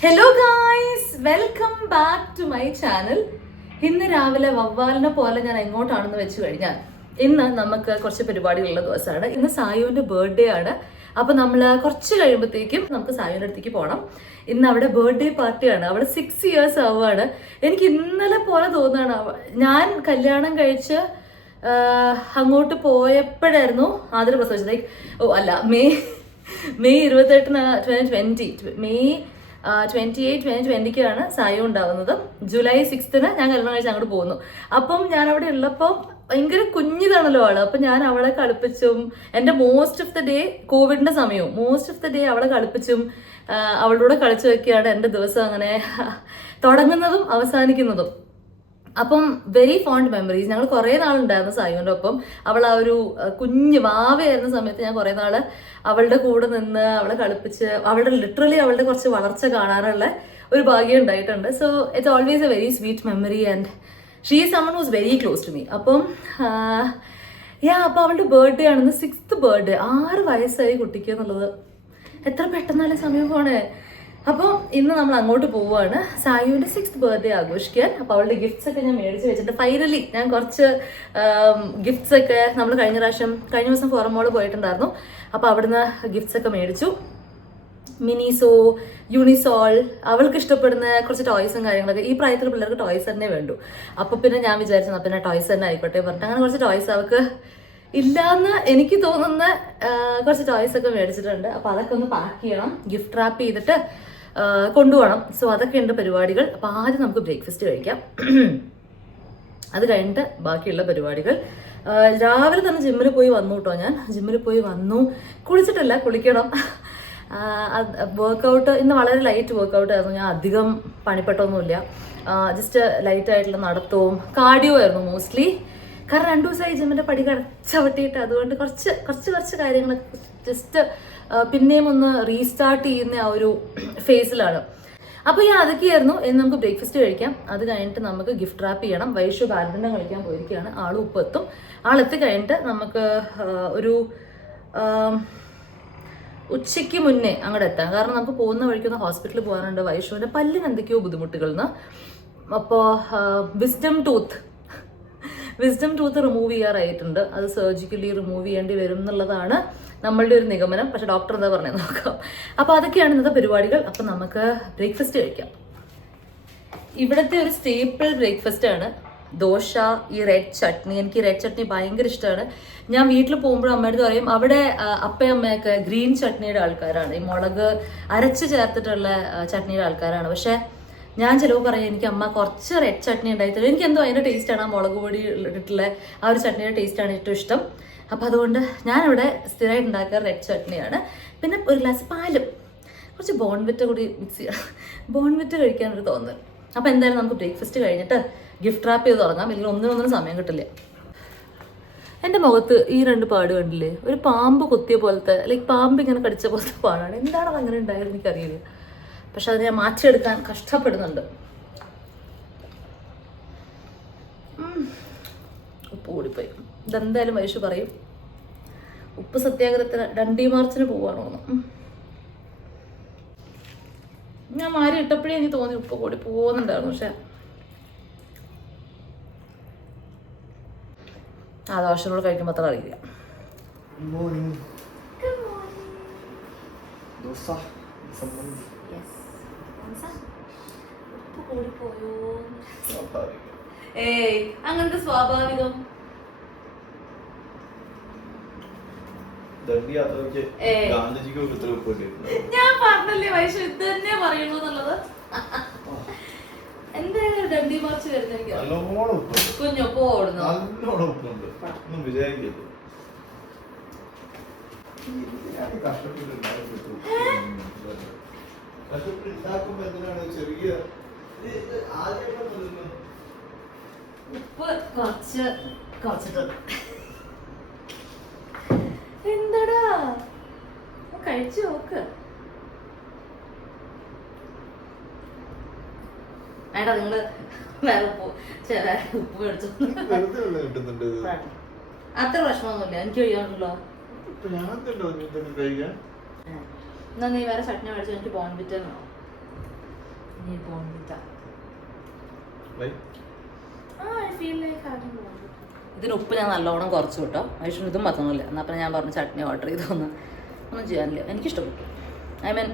Hello guys, welcome back to my channel. ഇന്ന് രാവിലെ വവ്വാലിനെ പോലെ ഞാൻ എങ്ങോട്ടാണെന്ന് വെച്ച് കഴിഞ്ഞാൽ ഇന്ന് നമുക്ക് കുറച്ച് പരിപാടികളുള്ള ദിവസമാണ്. ഇന്ന് സായുവിന്റെ ബർത്ത്ഡേ ആണ്. അപ്പൊ നമ്മൾ കുറച്ച് കഴിയുമ്പോഴത്തേക്കും നമുക്ക് സായുവിന്റെ അടുത്തേക്ക് പോകണം. ഇന്ന് അവിടെ ബർത്ത്ഡേ പാർട്ടിയാണ്. അവിടെ 6 years ആവുകയാണ്. എനിക്ക് ഇന്നലെ പോലെ തോന്നുകയാണ്. ഞാൻ കല്യാണം കഴിച്ച് അങ്ങോട്ട് പോയപ്പോഴായിരുന്നു ആതിര പ്രസവിച്ചത്. മെയ് 28 മെയ് 28 2020 സായു ഉണ്ടാവുന്നത്. ജൂലൈ 6 ഞാൻ കല്യാണം കഴിച്ച് അങ്ങോട്ട് പോകുന്നു. അപ്പം ഞാൻ അവിടെ ഉള്ളപ്പോൾ ഭയങ്കര കുഞ്ഞിതാണല്ലോ ആള്. അപ്പം ഞാൻ അവളെ കളിപ്പിച്ചും എൻ്റെ മോസ്റ്റ് ഓഫ് ദ ഡേ കോവിഡിന്റെ സമയവും മോസ്റ്റ് ഓഫ് ദ ഡേ അവളെ കളിപ്പിച്ചും അവളോട് കളിച്ചു വെക്കുകയാണ് എൻ്റെ ദിവസം അങ്ങനെ തുടങ്ങുന്നതും അവസാനിക്കുന്നതും. അപ്പം വെരി ഫോണ്ട് മെമ്മറീസ്. ഞങ്ങൾ കുറേ നാളുണ്ടായിരുന്നു സായുവിൻ്റെ ഒപ്പം. അവൾ ആ ഒരു കുഞ്ഞ് വാവയായിരുന്ന സമയത്ത് ഞാൻ കുറേ നാൾ അവളുടെ കൂടെ നിന്ന് അവളെ കളിപ്പിച്ച് ലിറ്ററലി അവളുടെ കുറച്ച് വളർച്ച കാണാനുള്ള ഒരു ഭാഗ്യം ഉണ്ടായിട്ടുണ്ട്. So it's always a very sweet memory and she is someone who's very close to me. അപ്പം അപ്പോൾ അവളുടെ ബർത്ത്ഡേ ആണെന്ന് 6th ബർത്ത്ഡേ. 6 വയസ്സായി കുട്ടിക്ക് എന്നുള്ളത് എത്ര പെട്ടെന്നല്ലേ സമയം പോണേ. അപ്പോൾ ഇന്ന് നമ്മൾ അങ്ങോട്ട് പോവുകയാണ് സായുവിൻ്റെ 6th ബർത്ത്ഡേ ആഘോഷിക്കാൻ. അപ്പോൾ അവളുടെ ഗിഫ്റ്റ്സ് ഒക്കെ ഞാൻ മേടിച്ച് വെച്ചിട്ട് ഫൈനലി ഞാൻ കുറച്ച് ഗിഫ്റ്റ്സ് ഒക്കെ നമ്മൾ കഴിഞ്ഞ ദിവസം ഫോറം മോള് പോയിട്ടുണ്ടായിരുന്നു. അപ്പോൾ അവിടുന്ന് ഗിഫ്റ്റ്സ് ഒക്കെ മേടിച്ചു. മിനിസോ, യൂണിസോൾ, അവൾക്ക് ഇഷ്ടപ്പെടുന്ന കുറച്ച് ടോയ്സും കാര്യങ്ങളൊക്കെ. ഈ പ്രായത്തിൽ പിള്ളേർക്ക് ടോയ്സ് തന്നെ വേണ്ടു. അപ്പോൾ പിന്നെ ഞാൻ വിചാരിച്ചു പിന്നെ ടോയ്സ് തന്നെ ആയിക്കോട്ടെ പറഞ്ഞിട്ട് അങ്ങനെ കുറച്ച് ടോയ്സ് അവൾക്ക് ഇല്ലാന്ന് എനിക്ക് തോന്നുന്ന കുറച്ച് ടോയ്സ് ഒക്കെ മേടിച്ചിട്ടുണ്ട്. അപ്പോൾ അതൊക്കെ ഒന്ന് പാക്ക് ചെയ്യണം, ഗിഫ്റ്റ് റാപ്പ് ചെയ്തിട്ട് കൊണ്ടുപോകണം. സോ അതൊക്കെയുണ്ട് പരിപാടികൾ. അപ്പോൾ ആദ്യം നമുക്ക് ബ്രേക്ക്ഫാസ്റ്റ് കഴിക്കാം. അത് കഴിഞ്ഞിട്ട് ബാക്കിയുള്ള പരിപാടികൾ. രാവിലെ തന്നെ ജിമ്മിൽ പോയി വന്നു കേട്ടോ. ഞാൻ ജിമ്മിൽ പോയി വന്നു, കുളിച്ചിട്ടില്ല, കുളിക്കണം. വർക്കൗട്ട് ഇന്ന് വളരെ ലൈറ്റ് വർക്കൗട്ട് ആയിരുന്നു. ഞാൻ അധികം പണിപ്പെട്ടൊന്നുമില്ല. ജസ്റ്റ് ലൈറ്റായിട്ടുള്ള നടത്തവും കാർഡിയോ ആയിരുന്നു മോസ്റ്റ്ലി. കാരണം 2 ദിവസമായി ജിമ്മിൻ്റെ പടി ചവിട്ടിയിട്ട്. അതുകൊണ്ട് കുറച്ച് കാര്യങ്ങളൊക്കെ ജസ്റ്റ് പിന്നെയും ഒന്ന് റീസ്റ്റാർട്ട് ചെയ്യുന്ന ആ ഒരു ഫേസിലാണ്. അപ്പോൾ ഞാൻ അതൊക്കെയായിരുന്നു. ഇന്ന് നമുക്ക് ബ്രേക്ക്ഫാസ്റ്റ് കഴിക്കാം. അത് കഴിഞ്ഞിട്ട് നമുക്ക് ഗിഫ്റ്റ് റാപ്പ് ചെയ്യണം. വൈഷു ബാഡ്മിൻ്റൺ കളിക്കാൻ പോയിരിക്കുകയാണ്. ആളും ഉപ്പ് എത്തും. ആളെത്തി കഴിഞ്ഞിട്ട് നമുക്ക് ഒരു ഉച്ചയ്ക്ക് മുന്നേ അങ്ങോട്ട് എത്താം. കാരണം നമുക്ക് പോകുന്ന വഴിക്കൊന്ന് ഹോസ്പിറ്റലിൽ പോകാനുണ്ട്. വൈഷുവിൻ്റെ പല്ലിന് എന്തൊക്കെയോ ബുദ്ധിമുട്ടുകളെന്ന്. അപ്പോൾ വിസ്ഡം ടൂത്ത് റിമൂവ് ചെയ്യാറായിട്ടുണ്ട്. അത് സർജിക്കലി റിമൂവ് ചെയ്യേണ്ടി വരും എന്നുള്ളതാണ് നമ്മളുടെ ഒരു നിഗമനം. പക്ഷെ ഡോക്ടർ എന്താ പറഞ്ഞത് നോക്കാം. അപ്പോൾ അതൊക്കെയാണ് ഇന്നത്തെ പരിപാടികൾ. അപ്പം നമുക്ക് ബ്രേക്ക്ഫാസ്റ്റ് കഴിക്കാം. ഇവിടുത്തെ ഒരു സ്റ്റേപ്പിൾ ബ്രേക്ക്ഫാസ്റ്റ് ആണ് ദോശ, ഈ റെഡ് ചട്നി. എനിക്ക് റെഡ് ചട്നി ഭയങ്കര ഇഷ്ടമാണ്. ഞാൻ വീട്ടിൽ പോകുമ്പോഴും അമ്മയുടെ പറയും അവിടെ അപ്പയൊക്കെ ഗ്രീൻ ചട്നിയുടെ ആൾക്കാരാണ്, ഈ മുളക് അരച്ച് ചേർത്തിട്ടുള്ള ചട്നിയുടെ ആൾക്കാരാണ്. പക്ഷേ ഞാൻ ചിലവ് പറയാം എനിക്ക് അമ്മ കുറച്ച് റെഡ് ചട്നി ഉണ്ടായിത്തരും. എനിക്കെന്തോ അതിൻ്റെ ടേസ്റ്റാണ്, ആ മുളക് പൊടി ഇട്ടിട്ടുള്ള ആ ഒരു ചട്നിയുടെ ടേസ്റ്റാണ് ഏറ്റവും ഇഷ്ടം. അപ്പോൾ അതുകൊണ്ട് ഞാനിവിടെ സ്ഥിരമായിട്ട് ഉണ്ടാക്കുക റെഡ് ചട്നിയാണ്. പിന്നെ ഒരു ഗ്ലാസ് പാലും കുറച്ച് ബോൺവിറ്റ കൂടി മിക്സ് ചെയ്യണം. ബോൺവിറ്റ കഴിക്കാനൊരു തോന്നൽ. അപ്പോൾ എന്തായാലും നമുക്ക് ബ്രേക്ക്ഫാസ്റ്റ് കഴിഞ്ഞിട്ട് ഗിഫ്റ്റ് റാപ്പ് ചെയ്ത് തുടങ്ങാം. ഇല്ലെങ്കിൽ ഒന്നിനൊന്നും സമയം കിട്ടില്ല. എൻ്റെ മുഖത്ത് ഈ 2 പാട് കണ്ടില്ലേ? ഒരു പാമ്പ് കുത്തിയ പോലത്തെ, ലൈക്ക് പാമ്പ് ഇങ്ങനെ കടിച്ച പോലത്തെ പാടാണ്. എന്താണ് അങ്ങനെ ഉണ്ടായത് എനിക്കറിയില്ല. പക്ഷെ അത് ഞാൻ മാറ്റിയെടുക്കാൻ കഷ്ടപ്പെടുന്നുണ്ട്. ഉപ്പ് കൂടിപ്പോയി. ഇതെന്തായാലും വൈഷു പറയും ഉപ്പ് സത്യാഗ്രഹത്തിന് ഡണ്ടി മാർച്ചിന് പോവാണോ എന്ന്. ഞാൻ മാരി ഇട്ടപ്പോഴേ എനിക്ക് തോന്നി ഉപ്പ് കൂടി പോകുന്നുണ്ടായിരുന്നു. പക്ഷെ ആ ദോശയോട് കഴിക്കുമ്പോൾ അത്ര അറിയില്ല. ഏയ് അങ്ങനത്തെ സ്വാഭാവികം. ഞാൻ പറഞ്ഞല്ലേ വൈഷു ഇത് തന്നെ പറയുള്ളൂ എന്നുള്ളത്. എന്തായാലും ഡണ്ടി മാർച്ച് വരുന്ന കുഞ്ഞൊപ്പം ഓടുന്നു. ഉപ്പ് കുറച്ചിട്ടുണ്ട്. എന്താടാ കഴിച്ചു നോക്ക്. ഏട്ടാ നിങ്ങള് വേറെ ഉപ്പ് മേടിച്ചു. അത്ര പ്രശ്നമൊന്നുമില്ല, എനിക്ക് കഴിയാണല്ലോ. എന്നാ നീ വേറെ ചട്നി മേടിച്ചു. എനിക്ക് ബോൺവിറ്റ ഈ ബോൺവിറ്റ. ഇതിന് ഉപ്പ് ഞാൻ നല്ലോണം കുറച്ച് കേട്ടോ. വൈഷ്ണു ഇതും പറ്റുന്നില്ല. എന്നാൽ അപ്പം ഞാൻ പറഞ്ഞു ചട്നി ഓർഡർ ചെയ്തൊന്നും ഒന്നും ചെയ്യാനില്ല. എനിക്കിഷ്ടപ്പെട്ടു. ഐ മീൻ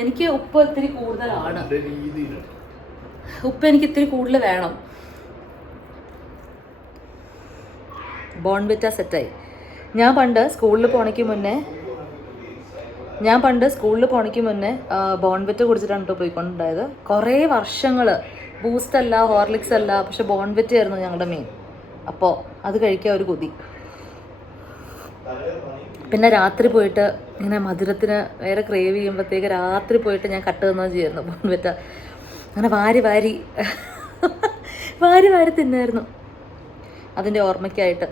എനിക്ക് ഉപ്പ് ഇത്തിരി കൂടുതലാണ്. ഉപ്പ് എനിക്ക് ഇത്തിരി കൂടുതൽ വേണം. ബോൺവിറ്റ സെറ്റായി. ഞാൻ പണ്ട് സ്കൂളിൽ പോണയ്ക്ക് മുന്നേ ബോൺവിറ്റ കുടിച്ചിട്ടാണ് കേട്ടോ പോയിക്കൊണ്ടുണ്ടായത്. കുറേ വർഷങ്ങൾ ബൂസ്റ്റ് അല്ല, ഹോർലിക്സ് അല്ല, പക്ഷെ ബോൺവിറ്റ ആയിരുന്നു ഞങ്ങളുടെ മെയിൻ. അപ്പോൾ അത് കഴിക്കാൻ ഒരു കൊതി. പിന്നെ രാത്രി പോയിട്ട് ഇങ്ങനെ മധുരത്തിന് വേറെ ക്രേവ് ചെയ്യുമ്പോഴത്തേക്ക് രാത്രി പോയിട്ട് ഞാൻ കട്ട് തന്നത് ചെയ്യായിരുന്നു ബോൺവിറ്റ. അങ്ങനെ വാരി തിന്നായിരുന്നു അതിൻ്റെ ഓർമ്മയ്ക്കായിട്ട്.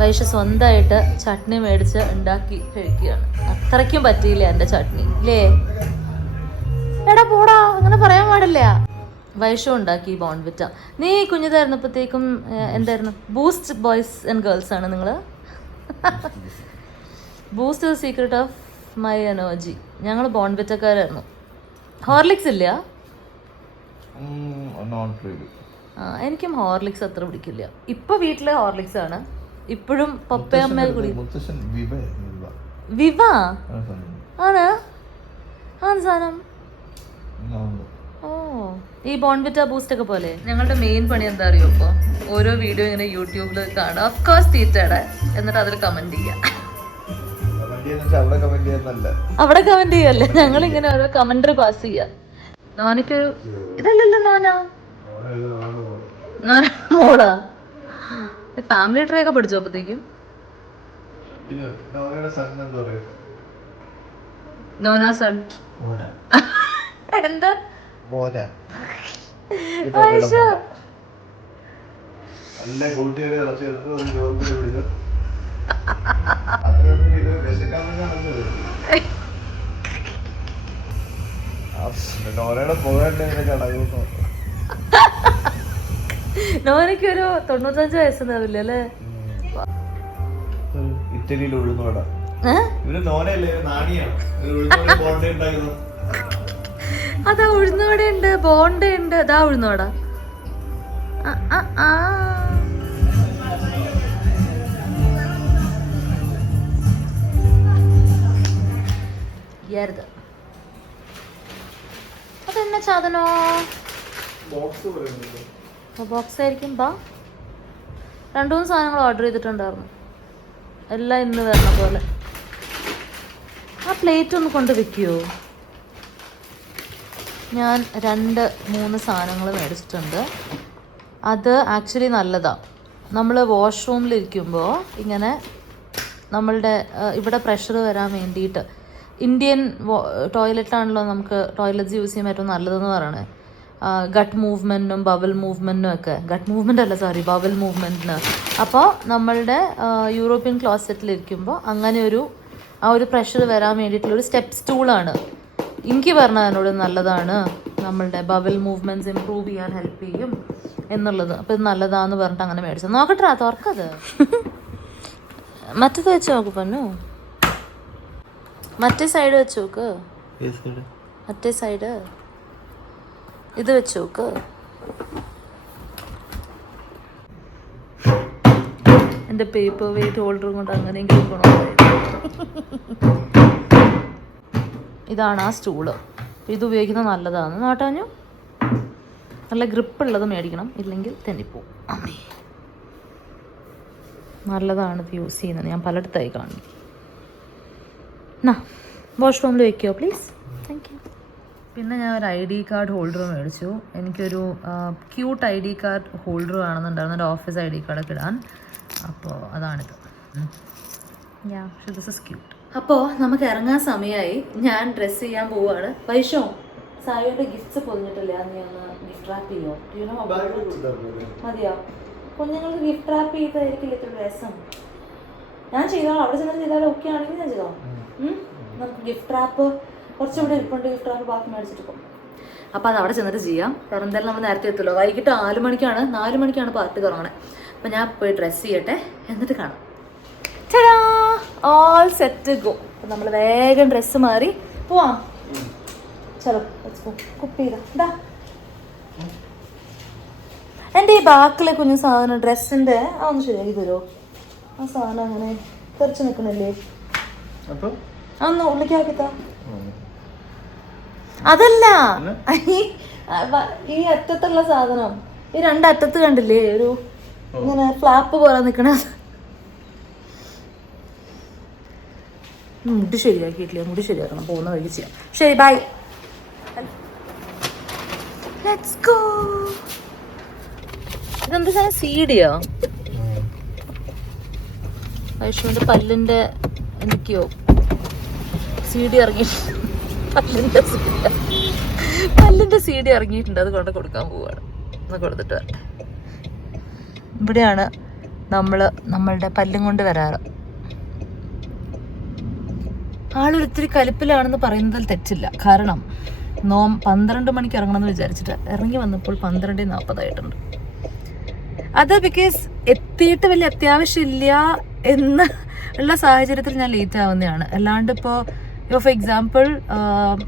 വൈഷ സ്വന്തമായിട്ട് ചട്നി മേടിച്ച് ഉണ്ടാക്കി കഴിക്കുകയാണ്. അത്രയ്ക്കും പറ്റിയില്ല എൻ്റെ ചട്നി അല്ലേ? എടാ പോടാ, അങ്ങനെ പറയാൻ പാടില്ല. വൈഷ ഉണ്ടാക്കി ബോൺവിറ്റ. നീ കുഞ്ഞിതായിരുന്നപ്പോഴത്തേക്കും എന്തായിരുന്നു? ബൂസ്റ്റ് ബോയ്സ് ആൻഡ് ഗേൾസ് ആണ് നിങ്ങൾ. Boost the secret of my energy. ഞങ്ങൾ ബോൺവിറ്റക്കാരായിരുന്നു. ഹോർലിക്സ് ഇല്ല. എനിക്കും ഹോർലിക്സ് അത്ര പിടിക്കില്ല. ഇപ്പൊ വീട്ടില് ഹോർലിക്സ് ആണ്. ഇപ്പോഴും പപ്പയമ്മ കൂടി. വിവ ആണ് സാധനം. ഓ, ഈ ബോൺവിറ്റ ബൂസ്റ്റ് ഒക്കെ പോലെ. ഞങ്ങളുടെ മെയിൻ പണി എന്താ അറിയോ? ഇപ്പൊ ഓരോ വീഡിയോ ഇങ്ങനെ യൂട്യൂബിൽ കാണാം. ഓഫ് കോഴ്സ് തീറ്റയുടെ, എന്നിട്ട് അതിൽ കമന്റ് ചെയ്യാം. അവിടെ കമന്റ് ചെയ്യല്ലേ, ഞങ്ങൾ ഇങ്ങനെ ഓരോ കമന്ററി പാസ് ചെയ്യാം. നോനക്കൊരു ഇതല്ലല്ലോ മോളാ. ഫാമിലി ട്രേ ഒക്കെ പഠിച്ചോ അപ്പത്തേക്കും? നോന സൺ എന്താ നോനയ്ക്ക് ഒരു 95 വയസ്സുണ്ടാവില്ല അല്ലേ? ഇറ്റലിയിൽ ഉഴുന്നോട. അതാ ഉഴുന്നോട ഉണ്ട്, ബോണ്ട ഉണ്ട്. അതാ ഉഴുന്നോട. അതെന്നാ സാധനോ? ബോക്സ് ആയിരിക്കും. 2-3 സാധനങ്ങൾ ഓർഡർ ചെയ്തിട്ടുണ്ടായിരുന്നു. എല്ലാം ഇന്ന് വരണ പോലെ. ആ പ്ലേറ്റ് ഒന്ന് കൊണ്ട് വെക്കുമോ? ഞാൻ 2-3 സാധനങ്ങൾ മേടിച്ചിട്ടുണ്ട്. അത് ആക്ച്വലി നല്ലതാണ്. നമ്മൾ വാഷ്റൂമിലിരിക്കുമ്പോൾ ഇങ്ങനെ നമ്മളുടെ ഇവിടെ പ്രഷർ വരാൻ വേണ്ടിയിട്ട്, ഇന്ത്യൻ ടോയ്ലറ്റാണല്ലോ നമുക്ക് ടോയ്ലറ്റ്സ് യൂസ് ചെയ്യാൻ ഏറ്റവും നല്ലതെന്ന് പറയണേ. ഗട്ട് മൂവ്മെൻറ്റിനും ബബിൾ മൂവ്മെൻറ്റിനും ഒക്കെ. ഗട്ട് മൂവ്മെൻ്റ് അല്ല, സോറി, ബബിൾ മൂവ്മെൻറ്റിന്. അപ്പോൾ നമ്മളുടെ യൂറോപ്യൻ ക്ലോസറ്റിലിരിക്കുമ്പോൾ അങ്ങനെ ആ ഒരു പ്രഷർ വരാൻ വേണ്ടിയിട്ടുള്ളൊരു സ്റ്റെപ്പ് സ്റ്റൂളാണ്. എനിക്ക് പറഞ്ഞാൽ എന്നോട് നല്ലതാണ്, നമ്മളുടെ ബബിൾ മൂവ്മെൻറ്റ്സ് ഇമ്പ്രൂവ് ചെയ്യാൻ ഹെൽപ്പ് ചെയ്യും എന്നുള്ളത്. അപ്പോൾ ഇത് നല്ലതാന്ന് പറഞ്ഞിട്ട് അങ്ങനെ മേടിച്ചത്. നോക്കട്ടെ, തുറക്കത്. മറ്റേത് വെച്ച് നോക്ക് പന്നു. മറ്റേ സൈഡ് വെച്ച് നോക്ക്. മറ്റേ സൈഡ് ഇത് വെച്ച് നോക്ക്. എൻ്റെ പേപ്പർ വെയിറ്റ് ഹോൾഡറും കൊണ്ട് അങ്ങനെയെങ്കിലും ഗുണമുണ്ടായിരുന്നു. ഇതാണ് ആ സ്റ്റൂള്. ഇത് ഉപയോഗിക്കുന്നത് നല്ലതാണ്. നോട്ടാഞ്ഞു നല്ല ഗ്രിപ്പുള്ളത് മേടിക്കണം, ഇല്ലെങ്കിൽ തെന്നിപ്പോവും. അമ്മേ, നല്ലതാണ് ഇത് യൂസ് ചെയ്യുന്നത്. ഞാൻ പലയിടത്തായി കാണുന്നു. എന്നാ വാഷ്റൂമിൽ വെക്കുമോ പ്ലീസ്? Thank you. പിന്നെ ഞാൻ ഒരു ID കാർഡ് ഹോൾഡർ മേടിച്ചു. എനിക്കൊരു ക്യൂട്ട് ID കാർഡ് ഹോൾഡർ വേണമെന്നുണ്ടായിരുന്നു, എൻ്റെ ഓഫീസ് ID കാർഡൊക്കെ ഇടാൻ. അപ്പോൾ അതാണിത്. This is cute. അപ്പോൾ നമുക്ക് ഇറങ്ങാൻ സമയമായി. ഞാൻ ഡ്രസ്സ് ചെയ്യാൻ പോവുകയാണ്. വൈഷോ, സായിയുടെ ഗിഫ്റ്റ്സ് പൊതിഞ്ഞിട്ടില്ല, നീ ഒന്ന് ഗിഫ്റ്റ് റാപ്പ് ചെയ്യോ? മതിയോ? കുഞ്ഞുങ്ങൾക്ക് ഗിഫ്റ്റ് റാപ്പ് ചെയ്തായിരിക്കില്ല ഇത്ര രസം. ഞാൻ ചെയ്തോളാം. അവിടെ ചെന്നിട്ട് ചെയ്താലും ഓക്കെ ആണെങ്കിൽ ഞാൻ ചെയ്തോളാം. നമുക്ക് ഗിഫ്റ്റ് റാപ്പ് കുറച്ചുകൂടെ ഇരിപ്പുണ്ട്. ഗിഫ്റ്റ് റാപ്പ് ബാക്കി മേടിച്ചിട്ട് പോകും. അപ്പോൾ അത് അവിടെ ചെന്നിട്ട് ചെയ്യാം. കാരണം എന്തായാലും നമ്മൾ നേരത്തെ എത്തുമല്ലോ. വൈകിട്ട് 4 മണിക്കാണ് പാർട്ടി തുടങ്ങണേ. അപ്പോൾ ഞാൻ പോയി ഡ്രസ്സ് ചെയ്യട്ടെ, എന്നിട്ട് കാണാം. ചേട്ടാ. All set go. അപ്പം നമ്മൾ വേഗം ഡ്രസ്സ് മാറി പോവാം. ചലോ കുപ്പി ഇതാ. എൻ്റെ ഈ ബാക്കിലെ കുഞ്ഞു സാധനം ഡ്രസ്സിൻ്റെ അതൊന്ന് ശരിയാക്കി തരുമോ? ആ സാധനം അങ്ങനെ തെറിച്ച് നിൽക്കണില്ലേ? അതൊന്ന് ഉള്ളിക്കാക്കിത്താ. അതല്ല, ഈ അറ്റത്തുള്ള സാധനം, ഈ രണ്ടറ്റത്ത് കണ്ടില്ലേ ഒരു ഇങ്ങനെ ഫ്ലാപ്പ് പോലെ നിൽക്കണ. മുടി ശരിയാക്കിയിട്ടില്ല, മുടി ശരിയാക്കണം, പോകുന്ന വഴി ചെയ്യാം. ശരി, ബൈ. Let's go. ഇതെന്താ സാധനം? സീഡിയോ? വൈഷ്ണുവിന്റെ പല്ലിന്റെ എന്തൊക്കെയോ സീഡി ഇറങ്ങിയിട്ടുണ്ട്. പല്ലിന്റെ സീഡി ഇറങ്ങിയിട്ടുണ്ട്, അത് കൊണ്ട് കൊടുക്കാൻ പോവാണ്. ഒന്ന് കൊടുത്തിട്ട് വരട്ടെ. ഇവിടെയാണ് നമ്മളുടെ പല്ലും കൊണ്ട് വരാറ്. ആളൊരിത്തിരി കലിപ്പിലാണെന്ന് പറയുന്നതിൽ തെറ്റില്ല. കാരണം 12 മണിക്ക് ഇറങ്ങണമെന്ന് വിചാരിച്ചിട്ട് ഇറങ്ങി വന്നപ്പോൾ 12:40 അത് ബിക്കോസ് എത്തിയിട്ട് വലിയ അത്യാവശ്യമില്ല എന്ന് ഉള്ള സാഹചര്യത്തിൽ ഞാൻ ലേറ്റ് ആവുന്നതാണ്. അല്ലാണ്ട് ഇപ്പോൾ ഫോർ എക്സാമ്പിൾ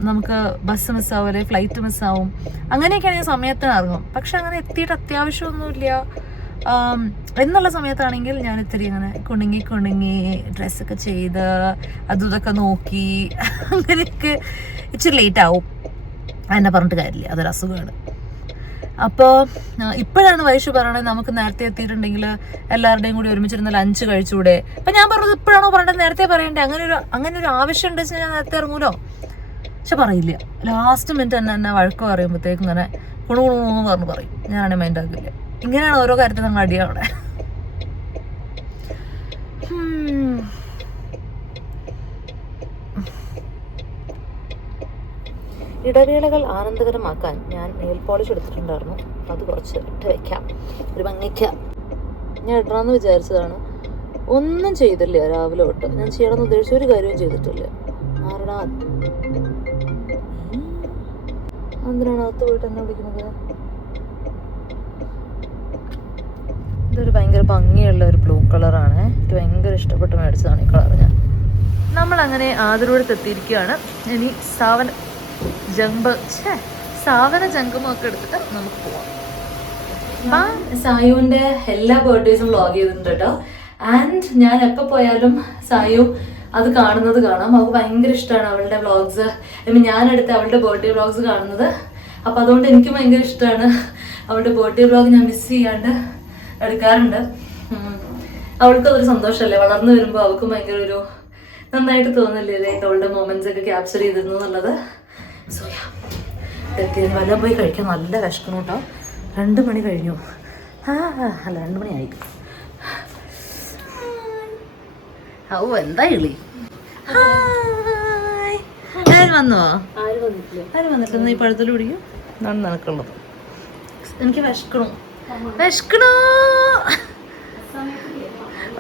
നമുക്ക് ബസ് മിസ്സാവും അല്ലെങ്കിൽ ഫ്ലൈറ്റ് മിസ്സാവും, അങ്ങനെയൊക്കെയാണ് ഞാൻ സമയത്തിന് ഇറങ്ങും. പക്ഷെ അങ്ങനെ എത്തിയിട്ട് അത്യാവശ്യമൊന്നുമില്ല എന്നുള്ള സമയത്താണെങ്കിൽ ഞാൻ ഇത്തിരി ഇങ്ങനെ കുണുങ്ങി ഡ്രസ്സൊക്കെ ചെയ്ത് അതും ഇതൊക്കെ നോക്കി അങ്ങനെയൊക്കെ ഇച്ചിരി ലേറ്റ് ആവും. എന്നെ പറഞ്ഞിട്ട് കാര്യമില്ല, അതൊരു അസുഖമാണ്. അപ്പോൾ ഇപ്പോഴാണ് വൈഷു പറയണത് നമുക്ക് നേരത്തെ എത്തിയിട്ടുണ്ടെങ്കിൽ എല്ലാവരുടെയും കൂടി ഒരുമിച്ചിരുന്ന് ലഞ്ച് കഴിച്ചുകൂടെ. അപ്പം ഞാൻ പറഞ്ഞത് ഇപ്പോഴാണോ പറയേണ്ടത്, നേരത്തെ പറയണ്ടേ? അങ്ങനെ ഒരു ആവശ്യം ഉണ്ടെന്ന് വെച്ചാൽ ഞാൻ നേരത്തെ ഇറങ്ങൂലോ. പക്ഷെ പറയില്ല, ലാസ്റ്റ് മിനിറ്റ് എന്നെ വഴക്ക് പറയുമ്പോഴത്തേക്കും ഇങ്ങനെ കുണുകുണു പറഞ്ഞ് പറയും. ഞാനാണെങ്കിൽ മൈൻഡ് ആക്കില്ല. ഇങ്ങനെയാണ് ഓരോ കാര്യത്തിൽ നമ്മൾ അടിയാവണേ. ഇടവേളകൾ ആനന്ദകരമാക്കാൻ ഞാൻ നെയിൽ പോളിഷ് എടുത്തിട്ടുണ്ടായിരുന്നു. അത് കുറച്ച് ഇട്ട് വെക്കാം, ഒരു ഭംഗിക്കാം. ഞാൻ ഇടണമെന്ന് വിചാരിച്ചതാണ്, ഒന്നും ചെയ്തില്ല രാവിലെ തൊട്ട്. ഞാൻ ചെയ്യണമെന്ന് ഉദ്ദേശിച്ച ഒരു കാര്യവും ചെയ്തിട്ടില്ല. ആരടാ എന്തിനാണ് അകത്ത് പോയിട്ട് എന്നെ വിളിക്കുന്നത്? ഇതൊരു ഭയങ്കര ഭംഗിയുള്ള ഒരു ബ്ലൂ കളറാണ്. എനിക്ക് ഭയങ്കര ഇഷ്ടപ്പെട്ട് മേടിച്ചതാണ് ഈ കളർ. നമ്മളങ്ങനെ ആതിരൂടത്ത് എത്തിയിരിക്കുകയാണ്. ഇനി സാവന ജംഗമൊക്കെ എടുത്തിട്ട് നമുക്ക് പോവാം. സായുവിന്റെ എല്ലാ ബർത്ത്ഡേസും വ്ളോഗ് ചെയ്തിട്ടുണ്ട് കേട്ടോ. ആൻഡ് ഞാൻ എപ്പോൾ പോയാലും സായു അത് കാണുന്നത് കാണാം. അവൾക്ക് ഭയങ്കര ഇഷ്ടമാണ് അവളുടെ വ്ളോഗ്സ്. ഞാനെടുത്ത് അവളുടെ ബർത്ത്ഡേ വ്ളോഗ്സ് കാണുന്നത്. അപ്പം അതുകൊണ്ട് എനിക്ക് ഭയങ്കര ഇഷ്ടമാണ്. അവളുടെ ബർത്ത്ഡേ വ്ളോഗ് ഞാൻ മിസ് ചെയ്യാണ്ട് എടുക്കാറുണ്ട്. അവൾക്കതൊരു സന്തോഷമല്ലേ, വളർന്നു വരുമ്പോൾ അവൾക്കും ഭയങ്കര ഒരു നന്നായിട്ട് തോന്നില്ലേ അവളുടെ മൊമെന്റ്സ് ഒക്കെ ക്യാപ്ചർ ചെയ്തിരുന്നു എന്നുള്ളത്. സോ ഇതൊക്കെ വല്ലതും പോയി കഴിക്കാൻ നല്ല വിശക്കണം കേട്ടോ. 2 മണി കഴിഞ്ഞു. അല്ല 2 മണിയായി. ഓ എന്താ ഇളി. ആര് വന്നുവോ? ആര് വന്നിട്ടില്ല. ഈ പഴത്തിൽ പിടിക്കും. എന്നാണ് നിനക്കുള്ളത്. എനിക്ക് വിശക്കണോ.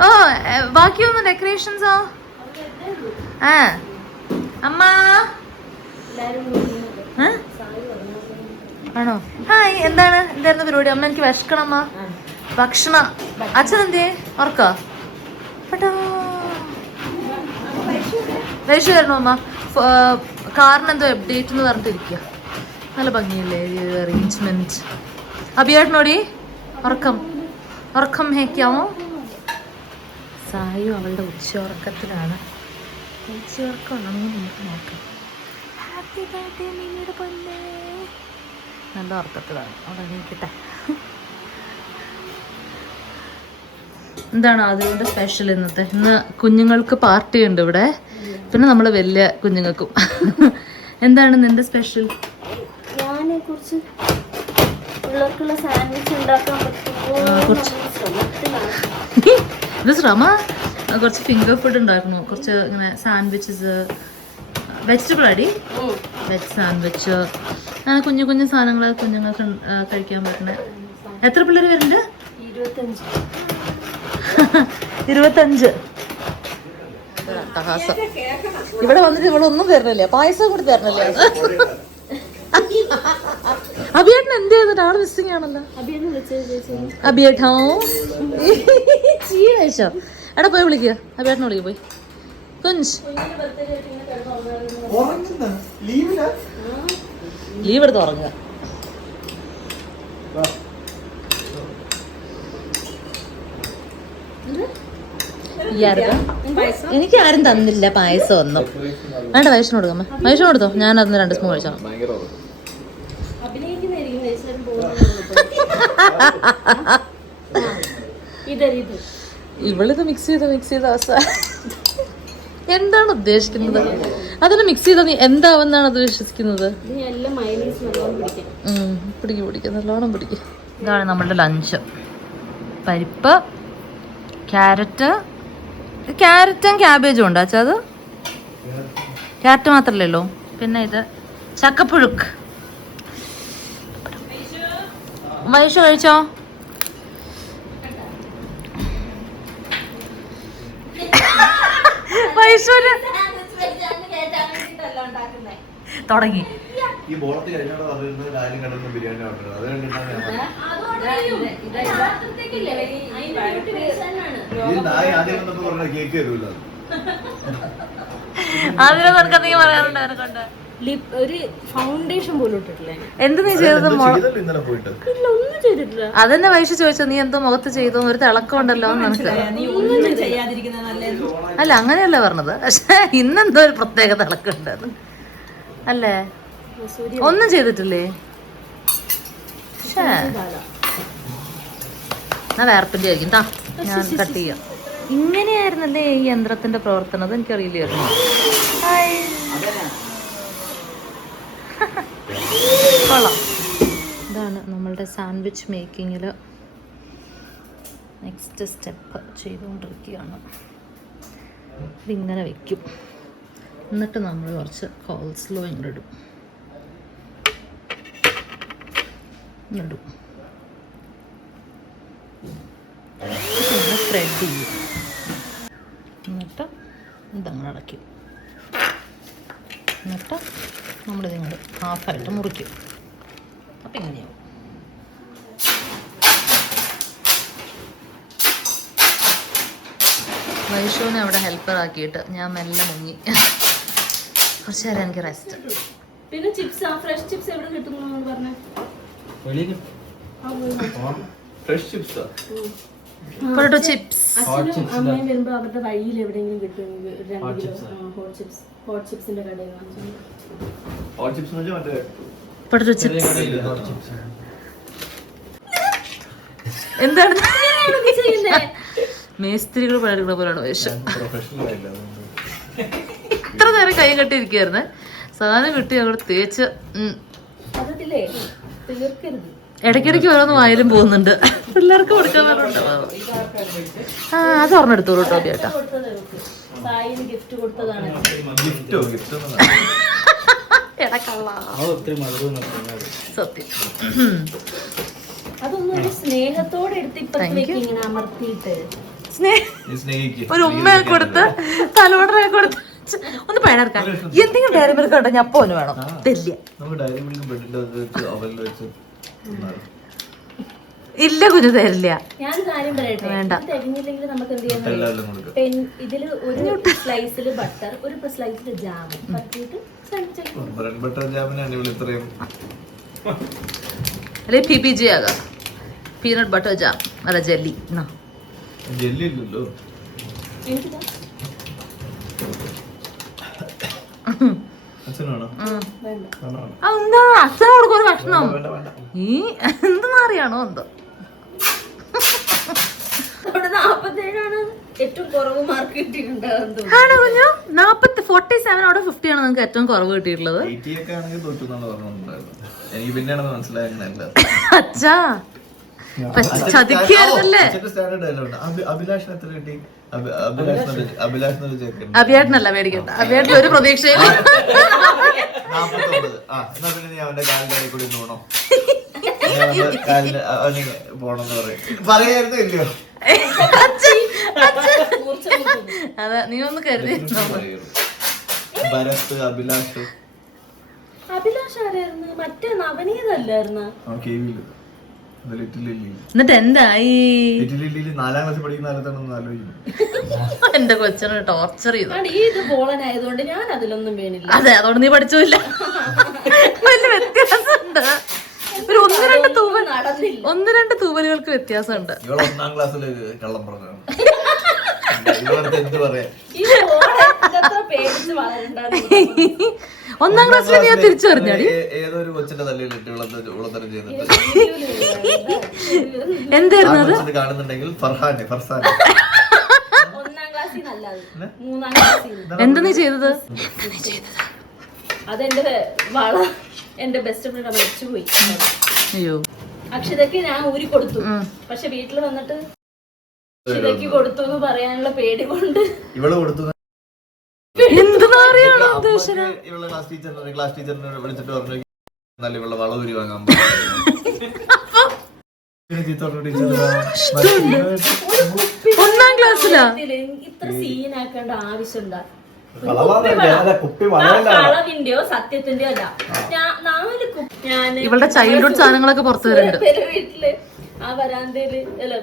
ഓ ബാക്കിയൊന്നും ഡെക്കറേഷൻസോ? അമ്മ ആണോ? ഹായ്, എന്തായിരുന്നു പരിപാടി? അമ്മ എനിക്ക് വിശക്കണം അമ്മ. ഭക്ഷണ അച്ഛൻ എന്തേ ഉറക്കാ? വൈഷു വരണോ അമ്മ? കാറിന് എന്തോ അപ്ഡേറ്റ് എന്ന് പറഞ്ഞിട്ടിരിക്കുക. നല്ല ഭംഗിയില്ലേ അറേഞ്ച്മെന്റ്. അഭിയേട്ടനോടി ഉറക്കം ഹേക്കാമോ? സായു അവളുടെ ഉച്ചയുറക്കത്തിലാണ്. ഉച്ചയുറക്കം ഉണ്ടെന്ന് നമുക്ക് നോക്കാം. ഹാപ്പി ബർത്ത്ഡേ മീനിയുടെ പൊന്നേ. നല്ല ഉറക്കത്തിലാണ്. അവിടെ എണീക്കട്ടെ. എന്താണ് അതുകൊണ്ട് സ്പെഷ്യൽ ഇന്നത്തെ? ഇന്ന് കുഞ്ഞുങ്ങൾക്ക് പാർട്ടി ഉണ്ട് ഇവിടെ, പിന്നെ നമ്മൾ വലിയ കുഞ്ഞുങ്ങൾക്കും. എന്താണ് നിന്റെ സ്പെഷ്യൽ? ഇത് ശ്രമ കുറച്ച് ഫിംഗർ ഫുഡ് ഉണ്ടാക്കുന്നു. കുറച്ച് ഇങ്ങനെ സാൻഡ്വിച്ചസ്, വെജിറ്റബിൾ അടി, വെജ് സാൻഡ്വിച്ച്, അങ്ങനെ കുഞ്ഞു കുഞ്ഞു സാധനങ്ങൾ കുഞ്ഞുങ്ങൾക്ക് കഴിക്കാൻ പറ്റുന്നത്. എത്ര പിള്ളേർ വരുന്നുണ്ട്? 25. ഇവിടെ വന്നിട്ട് ഇവളൊന്നും തരണില്ല, പായസം കൂടി തരണില്ല. അഭിയേട്ടൻ എന്ത് ചെയ്തിട്ട് ആള് മിസ്സിങ് ആണല്ലോ. അഭിയേട്ടോ കഴിച്ചോ? എടാ പോയി വിളിക്കുക, അഭിയേട്ടനെ വിളിക്കുക പോയി. ലീവ് എടുത്ത് ഉറങ്ങുക. എനിക്ക് ആരും തന്നില്ല പായസം ഒന്നും. വേണ്ട വൈഷ്ണു കൊടുക്കാം. വൈഷ്ണു കൊടുത്തോ, ഞാൻ അതിന് 2 സ്പൂൺ കഴിച്ചോ. ഇവളിത് മിക്സ് ചെയ്ത അവസ്ഥ എന്താണ് ഉദ്ദേശിക്കുന്നത്? അതിന് മിക്സ് ചെയ്താൽ നീ എന്താവുന്നാണ് അത് വിശ്വസിക്കുന്നത്? പിടിക്കും നല്ലോണം പിടിക്കും. ഇതാണ് നമ്മളുടെ ലഞ്ച്. പരിപ്പ്, ക്യാരറ്റും ക്യാബേജും ഉണ്ട് അച്ഛാ. അത് ക്യാരറ്റ് മാത്രമല്ലല്ലോ. പിന്നെ ഇത് ചക്കപ്പുഴുക്ക്. വൈഷ കഴിച്ചോ? വൈഷൂര് തുടങ്ങി. അതിനെ നിനക്ക് നീ പറയാറുണ്ട് അവനെ കൊണ്ട് ഒരു ഫൗണ്ടേഷൻ പോലും ഇട്ടിട്ടില്ലേ? എന്ത് നീ ചെയ്തത്? അതന്നെ വൈഷ ചോദിച്ചോ, നീ എന്തോ മുഖത്ത് ചെയ്തോ? ഒരു തിളക്കം ഉണ്ടല്ലോ അല്ല, അങ്ങനെയല്ല പറഞ്ഞത്. പക്ഷെ ഇന്നെന്തോ ഒരു പ്രത്യേക തിളക്കം ഉണ്ട് അല്ലേ? ഒന്നും ചെയ്തിട്ടില്ലേ? ഞാൻ വേർപ്പിന്റെ ആയിരിക്കും. ഞാൻ കട്ട് ചെയ്യാം. ഇങ്ങനെയായിരുന്നല്ലേ ഈ യന്ത്രത്തിന്റെ പ്രവർത്തനം? അത് എനിക്കറിയില്ലായിരുന്നു. കൊള്ളാം. ഇതാണ് നമ്മളുടെ സാൻഡ്വിച്ച് മേക്കിങ്ങിൽ നെക്സ്റ്റ് സ്റ്റെപ്പ് ചെയ്തുകൊണ്ടിരിക്കുകയാണ്. ഇതിങ്ങനെ വയ്ക്കും. എന്നിട്ട് നമ്മൾ കുറച്ച് കോൾസ്ലോ ഇങ്ങോട്ട് ഇടും. പിന്നെ സ്പ്രെഡ് ചെയ്യും. എന്നിട്ട് ഇതങ്ങനെ അടയ്ക്കും. എന്നിട്ട് നമ്മളിതിങ്ങോട്ട് ഹാഫായിട്ട് മുറിക്കും. അപ്പം ഇങ്ങനെയാവും. വൈഷുവിനെ അവിടെ ഹെൽപ്പർ ആക്കിയിട്ട് ഞാൻ മെല്ലെ മുങ്ങി. കുറച്ച് നേരം എനിക്ക് റെസ്റ്റ്. പിന്നെ ചിപ്സ്, ഫ്രഷ് ചിപ്സ് എവിടെ കിട്ടുന്നു പറഞ്ഞേ? Fresh chips, potato chips. അമ്മയും വരുമ്പോ അവരുടെ വഴിയിൽ എവിടെയെങ്കിലും കിട്ടും 2 കിലോ ഹോട്ട് ചിപ്സിന്റെ കടയിൽ. പൊട്ടറ്റോ ചിപ്സ് എന്താണ്? മേസ്ത്രികൾ പണിയെടുക്കുന്ന പോലെയാണ് വേഷം. ഇത്ര നേരം കൈ കെട്ടിയിരിക്കുകയായിരുന്നേ. സാധനം കിട്ടി ഞങ്ങൾ തേച്ച് ഇടയ്ക്കിടയ്ക്ക് ഓരോന്ന് വായിലും പോകുന്നുണ്ട്. പിള്ളേർക്ക് കൊടുക്കാൻ പറഞ്ഞിട്ടുണ്ടാവും. അത് ഓർമ്മ കേട്ടോ ചേട്ടാ. സത്യം. സ്നേഹത്തോടെ അമർത്തിയിട്ട് ഒരു ഉമ്മയൊക്കെ കൊടുത്ത് തലോടനെ കൊടുത്ത് ഒന്ന് പഴർക്കാൻ എന്തെങ്കിലും ഡയറി മിൽക്ക് ഉണ്ടോ? ഞാൻ പോലും വേണം. തരില്ല. ഇല്ല കുഞ്ഞു തരില്ല. ഞാൻ കാര്യം പറയട്ടെ, തികഞ്ഞില്ലെങ്കിൽ നമുക്ക് എന്ത് ചെയ്യാൻ? ഇതില് ഒരു സ്ലൈസില് ബട്ടർ, ഒരു സ്ലൈസില് ജാം പറ്റിയിട്ട് അല്ലെ PPJ ആകാം. പീനട്ട് ബട്ടർ ജാം അല്ല ജെല്ലി. ജെല്ലി ഇല്ലല്ലോ. എന്താ അച്ഛനെ കൊടുക്കും ഒരു ഭക്ഷണം? ഈ എന്തെന്ന് അറിയാണോ എന്തോ? 47 ഏറ്റവും കുറവ് മാർക്ക് കിട്ടിയിട്ടുണ്ടാകും. 47 out of 50 ആണ് നിങ്ങൾക്ക് ഏറ്റവും കുറവ് കിട്ടിയിട്ടുള്ളത്. അച്ഛാ ചതിക്കായിരുന്നല്ലേ? അഭിയാട്ടനല്ല പേടിക്കണ്ട. അഭിയാട്ടിൽ ഒരു പ്രതീക്ഷയും പറയായിരുന്നില്ലയോ? അതെ, നീ ഒന്ന് കരുതി. ഭരത്, അഭിലാഷ് ആരായിരുന്നു? മറ്റേ നവനീതല്ലായിരുന്നു? Little lily. എന്നിട്ട് എന്തായി? ലിറ്റിൽ ലില്ലിയിൽ 4ാം ക്ലാസ്സിൽ പഠിക്കുന്ന കാലത്താണെന്ന് ആലോചിക്കുന്നു. എന്റെ കൊച്ചിനെ ടോർച്ചർ ചെയ്തു. ഇത് പോളനായതുകൊണ്ട് ഞാൻ അതിലൊന്നും വീണില്ല. അതെ, അതുകൊണ്ട് നീ പഠിച്ചില്ല. വലിയ വ്യത്യാസമുണ്ട്. ഒരു ഒന്ന് രണ്ട് തൂവലുകൾക്ക് വ്യത്യാസമുണ്ട്. ഇവള് 1ാം ക്ലാസ്സിൽ കള്ളം പറഞ്ഞാണ്. എന്ത് പറയാ, 1ാം ക്ലാസ്സിൽ ഞാൻ തിരിച്ചു പറഞ്ഞാടി. ഏതൊരു കൊച്ചിന്റെ തലയിലിട്ട് ഉളത്തരം ചെയ്യുന്നുണ്ട്. എന്തായിരുന്നു അത്? കാണുന്നുണ്ടെങ്കിൽ ഫർഹാൻ 1ാം ക്ലാസ്സിൽ നല്ലത് 3ാം ക്ലാസ്സിൽ. എന്താ നീ ചെയ്തത്? അതെന്റെ എന്റെ ബെസ്റ്റ് ഫ്രണ്ട് മരിച്ചുപോയി. അയ്യോ, അക്ഷിതയ്ക്ക് ഞാൻ ഊരി കൊടുത്തു. പക്ഷെ വീട്ടിൽ വന്നിട്ട് അക്ഷിതയ്ക്ക് കൊടുത്തു എന്ന് പറയാനുള്ള പേടി കൊണ്ട് ഇവള് കൊടുത്തു. എന്താണ് ഇവളെ ക്ലാസ് ടീച്ചറിനെ വിളിച്ചിട്ട് പറഞ്ഞു നല്ല ഇവളുടെ വളവൂരി വാങ്ങാൻ. 1ാം ക്ലാസ്സിലാ ഇത്ര സീനാക്കേണ്ട ആവശ്യമുണ്ടാ? കുപ്പി കളവിന്റെയോ സത്യത്തിന്റെയോ അല്ല. 4 ഞാൻ ഇവളുടെ ചൈൽഡ്ഹുഡ് സാധനങ്ങളൊക്കെ പുറത്തു വരുന്നുണ്ട്. വീട്ടില് ആ വരാന്തയില് അല്ല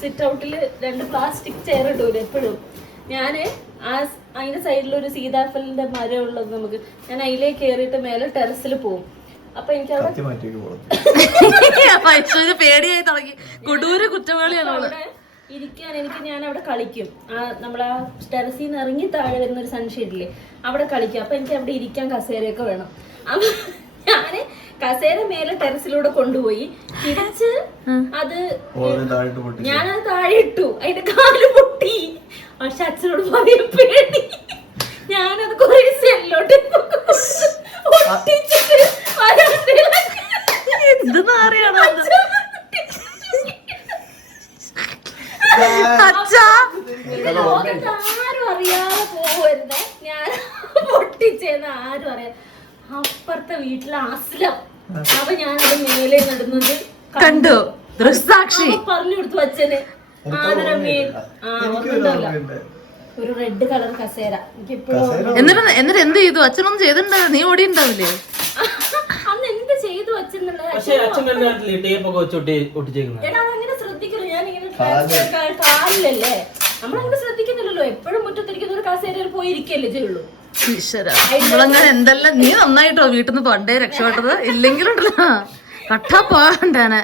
സിറ്റ് ഔട്ടില് 2 പ്ലാസ്റ്റിക് ചെയർ ഇടൂല എപ്പോഴും. ഞാന് അതിന്റെ സൈഡിൽ ഒരു സീതാഫലിന്റെ മരം ഉള്ളത് നമുക്ക്. ഞാൻ അതിലേക്ക് കയറിയിട്ട് മേലെ ടെറസിൽ പോകും. അപ്പൊ എനിക്ക് അവിടെ പേടിയായി തുടങ്ങി. കൊടൂര കുറ്റവാളിയാണ് അവള്. ഇരിക്കാൻ ഞാൻ അവിടെ കളിക്കും. നമ്മളാ ടെറസിൽ നിന്ന് ഇറങ്ങി താഴെ വരുന്ന ഒരു സൺഷെയ്ഡില്ലേ, അവിടെ കളിക്കും. അപ്പൊ എനിക്ക് അവിടെ ഇരിക്കാൻ കസേരയൊക്കെ വേണം. അപ്പൊ ഞാന് കസേര മേലെ ടെറസിലൂടെ കൊണ്ടുപോയി തിരിച്ച് അത് ഞാനത് താഴെ ഇട്ടു. അതിന്റെ കാല് പൊട്ടി. പക്ഷെ അച്ഛനോട് പറയാൻ പേടി. ഞാനത് കുറെ സെല്ലോട്ട് ഒട്ടിച്ചിട്ട് ആരും അറിയാതെ പോവരുന്നേ. ഞാൻ പൊട്ടിച്ചേന്ന് ആരും അറിയാം. അപ്പുറത്തെ വീട്ടിലെ അസ്ലം അപ്പൊ ഞാനത് മേലെ നടുന്നത് കണ്ടു. ദൃക്സാക്ഷി പറഞ്ഞു കൊടുത്തു അച്ഛന്. ഒരു റെഡ് കളർ കസേര എനിക്ക് ഇപ്പോഴും. എന്നിട്ട് എന്ത് ചെയ്തു? അച്ഛനൊന്നും ചെയ്തിട്ടുണ്ടാവില്ല. നീ ഓടി ഉണ്ടാവില്ലേ? അന്ന് എന്ത് ചെയ്തു അച്ഛനുള്ളത് എടാ അങ്ങനെ ശ്രദ്ധിക്കല്ലോ. ഞാനിങ്ങനെ കാലിലല്ലേ നമ്മളങ്ങനെ ശ്രദ്ധിക്കുന്നില്ലല്ലോ. എപ്പോഴും മുറ്റത്തിരിക്കുന്ന ഒരു കസേരയിൽ പോയിരിക്കല്ലേ ചെയ്യുള്ളൂ. ഈശ്വരങ്ങനെ എന്തെല്ലാം. നീ നന്നായിട്ടോ വീട്ടിൽ നിന്ന് പണ്ടേ രക്ഷപ്പെട്ടത്. ഇല്ലെങ്കിലുണ്ടല്ലോ കട്ടാ പോകണ്ടാനെ.